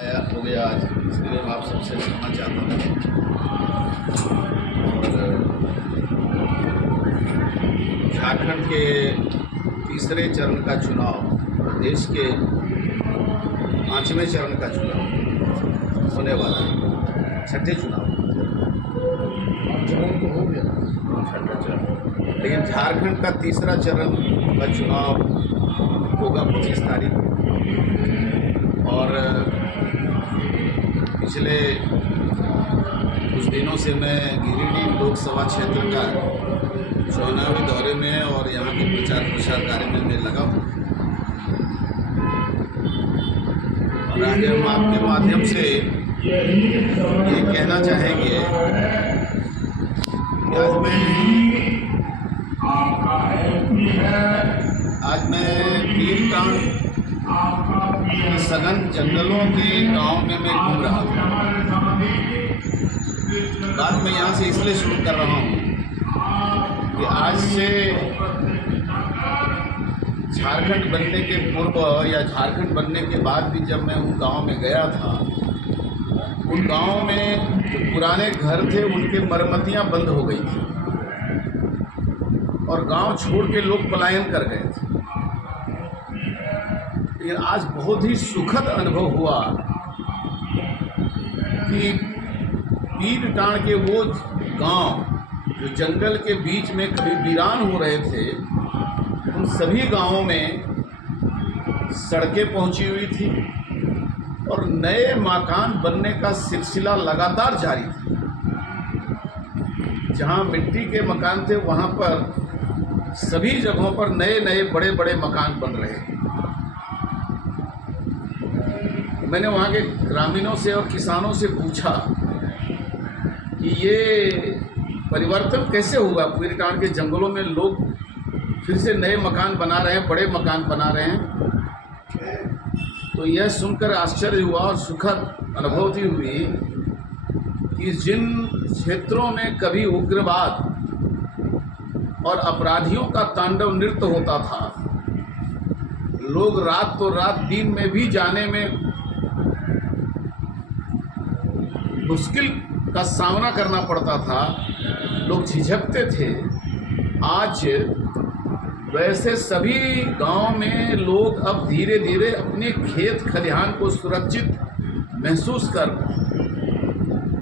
हो गया आज, इसलिए मैं आप सबसे मिलना चाहता हूँ। और झारखंड के तीसरे चरण का चुनाव और देश के 5वें चरण का चुनाव होने वाला है। छठे चुनाव चरण तो हो गया, छठा चरण, लेकिन झारखंड का तीसरा चरण का चुनाव होगा 25 तारीख को। और पिछले कुछ दिनों से मैं गिरिडीह लोकसभा क्षेत्र का चुनावी दौरे में और यहाँ के प्रचार प्रसार कार्य में मैं लगा हूँ। और आज हम आपके माध्यम से ये कहना चाहेंगे कि आज मैं पीरटांड सघन जंगलों के गांव में मैं घूम रहा था। बात मैं यहाँ से इसलिए शुरू कर रहा हूँ कि आज से झारखंड बनने के पूर्व या झारखंड बनने के बाद भी जब मैं उन गांव में गया था, उन गांव में जो पुराने घर थे उनके मरम्मतियाँ बंद हो गई थी और गांव छोड़ के लोग पलायन कर गए थे। लेकिन आज बहुत ही सुखद अनुभव हुआ कि पीरटांड के वो गांव जो जंगल के बीच में कभी वीरान हो रहे थे, उन सभी गांवों में सड़कें पहुंची हुई थी और नए मकान बनने का सिलसिला लगातार जारी था। जहां मिट्टी के मकान थे वहां पर सभी जगहों पर नए नए बड़े बड़े मकान बन रहे थे। मैंने वहाँ के ग्रामीणों से और किसानों से पूछा कि ये परिवर्तन कैसे हुआ, पीरटांड के जंगलों में लोग फिर से नए मकान बना रहे हैं, बड़े मकान बना रहे हैं। तो यह सुनकर आश्चर्य हुआ और सुखद अनुभूति हुई कि जिन क्षेत्रों में कभी उग्रवाद और अपराधियों का तांडव नृत्य होता था, लोग रात तो रात दिन में भी जाने में मुश्किल का सामना करना पड़ता था, लोग झिझकते थे, आज वैसे सभी गांव में लोग अब धीरे धीरे अपने खेत खलिहान को सुरक्षित महसूस कर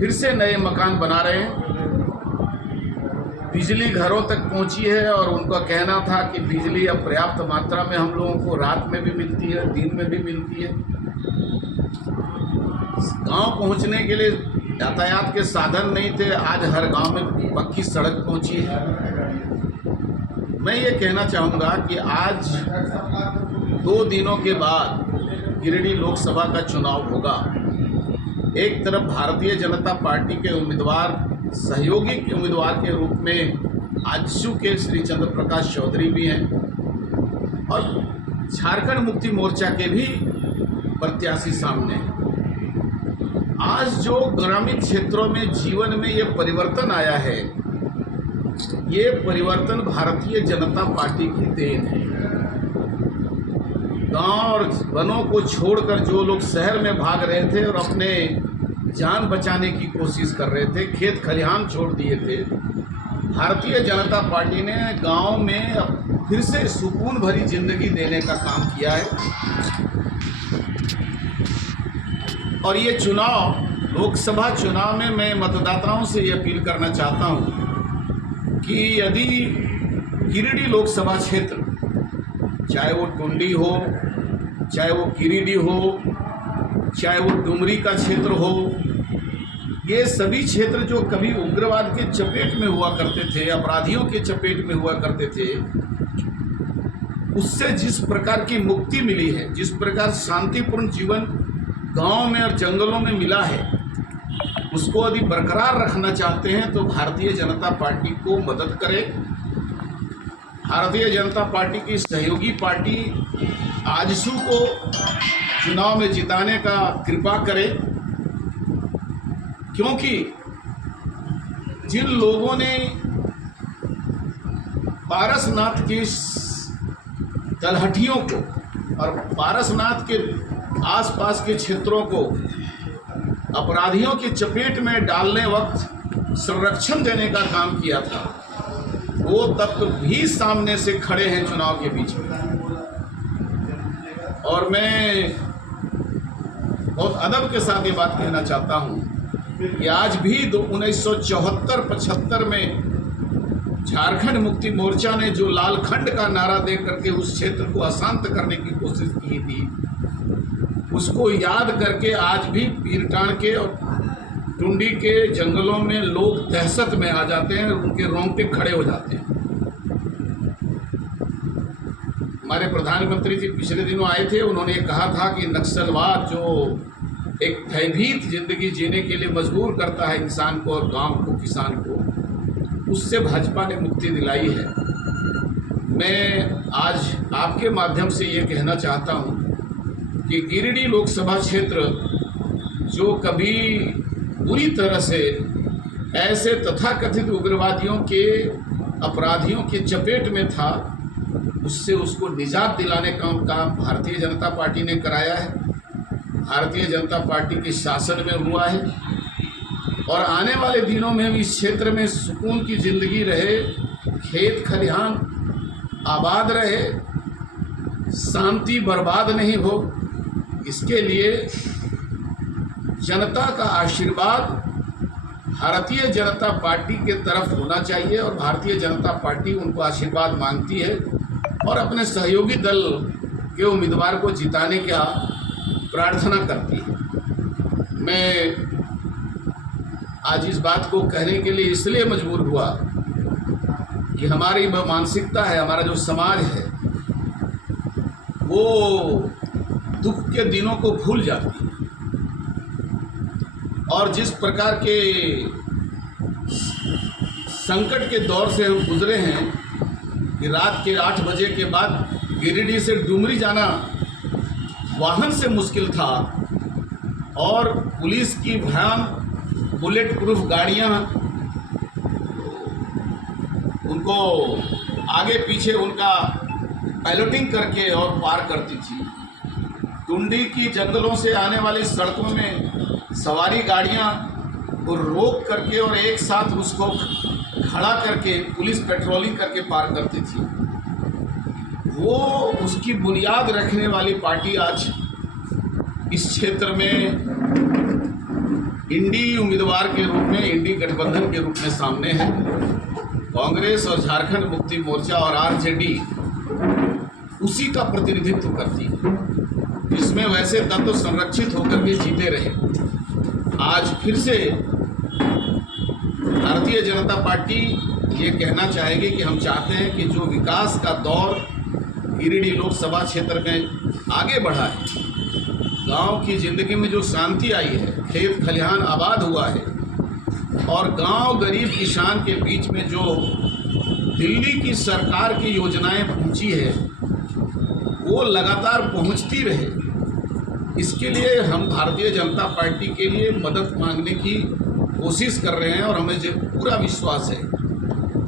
फिर से नए मकान बना रहे हैं। बिजली घरों तक पहुंची है और उनका कहना था कि बिजली अब पर्याप्त मात्रा में हम लोगों को रात में भी मिलती है, दिन में भी मिलती है। गांव पहुंचने के लिए यातायात के साधन नहीं थे, आज हर गांव में पक्की सड़क पहुंची है। मैं ये कहना चाहूँगा कि आज 2 दिनों के बाद गिरिडीह लोकसभा का चुनाव होगा। एक तरफ भारतीय जनता पार्टी के उम्मीदवार, सहयोगी के उम्मीदवार के रूप में आजसू के श्री चंद्र प्रकाश चौधरी भी हैं और झारखंड मुक्ति मोर्चा के भी प्रत्याशी सामने हैं। आज जो ग्रामीण क्षेत्रों में जीवन में ये परिवर्तन आया है, ये परिवर्तन भारतीय जनता पार्टी की देन है। गांव और वनों को छोड़कर जो लोग शहर में भाग रहे थे और अपने जान बचाने की कोशिश कर रहे थे, खेत खलिहान छोड़ दिए थे, भारतीय जनता पार्टी ने गांव में फिर से सुकून भरी जिंदगी देने का काम किया है। और ये चुनाव, लोकसभा चुनाव में मैं मतदाताओं से ये अपील करना चाहता हूँ कि यदि गिरिडीह लोकसभा क्षेत्र, चाहे वो टुंडी हो, चाहे वो गिरिडीह हो, चाहे वो डुमरी का क्षेत्र हो, ये सभी क्षेत्र जो कभी उग्रवाद के चपेट में हुआ करते थे, अपराधियों के चपेट में हुआ करते थे, उससे जिस प्रकार की मुक्ति मिली है, जिस प्रकार शांतिपूर्ण जीवन गांव में और जंगलों में मिला है, उसको यदि बरकरार रखना चाहते हैं तो भारतीय जनता पार्टी को मदद करें। भारतीय जनता पार्टी की सहयोगी पार्टी आजसू को चुनाव में जिताने का कृपा करें, क्योंकि जिन लोगों ने पारसनाथ की तलहटियों को और पारसनाथ के आसपास के क्षेत्रों को अपराधियों की चपेट में डालने वक्त संरक्षण देने का काम किया था, वो तत्व भी सामने से खड़े हैं चुनाव के बीच में। और मैं बहुत अदब के साथ ये बात कहना चाहता हूँ कि आज भी 1974-75 में झारखंड मुक्ति मोर्चा ने जो लालखंड का नारा दे करके उस क्षेत्र को अशांत करने की कोशिश की थी, उसको याद करके आज भी पीरटांड के और टुंडी के जंगलों में लोग दहशत में आ जाते हैं, उनके रोंगटे खड़े हो जाते हैं। हमारे प्रधानमंत्री जी पिछले दिनों आए थे, उन्होंने कहा था कि नक्सलवाद जो एक भयभीत जिंदगी जीने के लिए मजबूर करता है इंसान को और गांव को, किसान को, उससे भाजपा ने मुक्ति दिलाई है। मैं आज आपके माध्यम से ये कहना चाहता हूँ कि गिरिडीह लोकसभा क्षेत्र जो कभी पूरी तरह से ऐसे तथाकथित उग्रवादियों के, अपराधियों के चपेट में था, उससे उसको निजात दिलाने का काम भारतीय जनता पार्टी ने कराया है, भारतीय जनता पार्टी के शासन में हुआ है। और आने वाले दिनों में भी इस क्षेत्र में सुकून की ज़िंदगी रहे, खेत खलिहान आबाद रहे, शांति बर्बाद नहीं हो, इसके लिए जनता का आशीर्वाद भारतीय जनता पार्टी के तरफ होना चाहिए और भारतीय जनता पार्टी उनको आशीर्वाद मांगती है और अपने सहयोगी दल के उम्मीदवार को जिताने का प्रार्थना करती है। मैं आज इस बात को कहने के लिए इसलिए मजबूर हुआ कि हमारी वह मानसिकता है, हमारा जो समाज है, वो दुख के दिनों को भूल जाती है। और जिस प्रकार के संकट के दौर से हम गुजरे हैं कि रात के 8 बजे के बाद गिरिडीह से डुमरी जाना वाहन से मुश्किल था और पुलिस की वैन, बुलेट प्रूफ गाड़ियां उनको आगे पीछे उनका पायलटिंग करके और पार करती थी। टुंडी की जंगलों से आने वाली सड़कों में सवारी गाड़ियां को रोक करके और एक साथ उसको खड़ा करके पुलिस पेट्रोलिंग करके पार करती थी। वो उसकी बुनियाद रखने वाली पार्टी आज इस क्षेत्र में इंडी उम्मीदवार के रूप में, इंडी गठबंधन के रूप में सामने है। कांग्रेस और झारखंड मुक्ति मोर्चा और आरजेडी उसी का प्रतिनिधित्व करती है, जिसमें वैसे तत्व संरक्षित होकर के जीते रहे। आज फिर से भारतीय जनता पार्टी ये कहना चाहेगी कि हम चाहते हैं कि जो विकास का दौर गिरिडीह लोकसभा क्षेत्र में आगे बढ़ा है, गांव की ज़िंदगी में जो शांति आई है, खेत खलिहान आबाद हुआ है और गांव गरीब किसान के बीच में जो दिल्ली की सरकार की योजनाएं पहुंची है, वो लगातार पहुंचती रहे। इसके लिए हम भारतीय जनता पार्टी के लिए मदद मांगने की कोशिश कर रहे हैं और हमें पूरा विश्वास है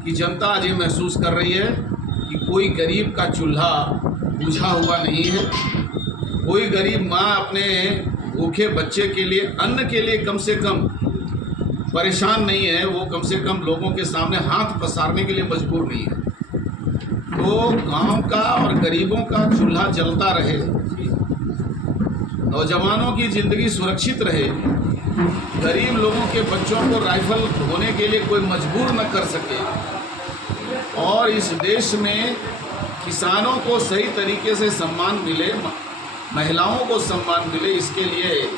कि जनता आज ये महसूस कर रही है कि कोई गरीब का चूल्हा बुझा हुआ नहीं है, कोई गरीब माँ अपने भूखे बच्चे के लिए, अन्न के लिए कम से कम परेशान नहीं है, वो कम से कम लोगों के सामने हाथ पसारने के लिए मजबूर नहीं है। तो गांव का और गरीबों का चूल्हा जलता रहे, नौजवानों की ज़िंदगी सुरक्षित रहे, गरीब लोगों के बच्चों को राइफल ढोने के लिए कोई मजबूर न कर सके और इस देश में किसानों को सही तरीके से सम्मान मिले, महिलाओं को सम्मान मिले, इसके लिए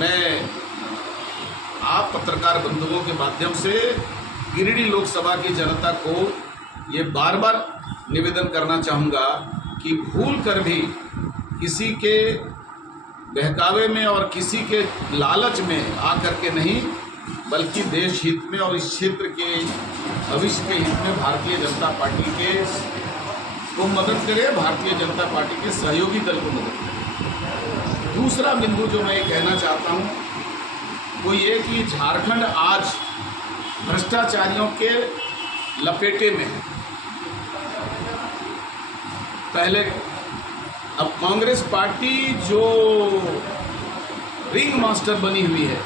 मैं आप पत्रकार बंधुओं के माध्यम से गिरिडीह लोकसभा की जनता को ये बार बार निवेदन करना चाहूँगा कि भूल कर भी किसी के बहकावे में और किसी के लालच में आकर के नहीं, बल्कि देश हित में और इस क्षेत्र के भविष्य के हित में भारतीय जनता पार्टी के को मदद करे, भारतीय जनता पार्टी के सहयोगी दल को मदद करे। दूसरा बिंदु जो मैं कहना चाहता हूँ वो ये कि झारखंड आज भ्रष्टाचारियों के लपेटे में है। पहले अब कांग्रेस पार्टी जो रिंग मास्टर बनी हुई है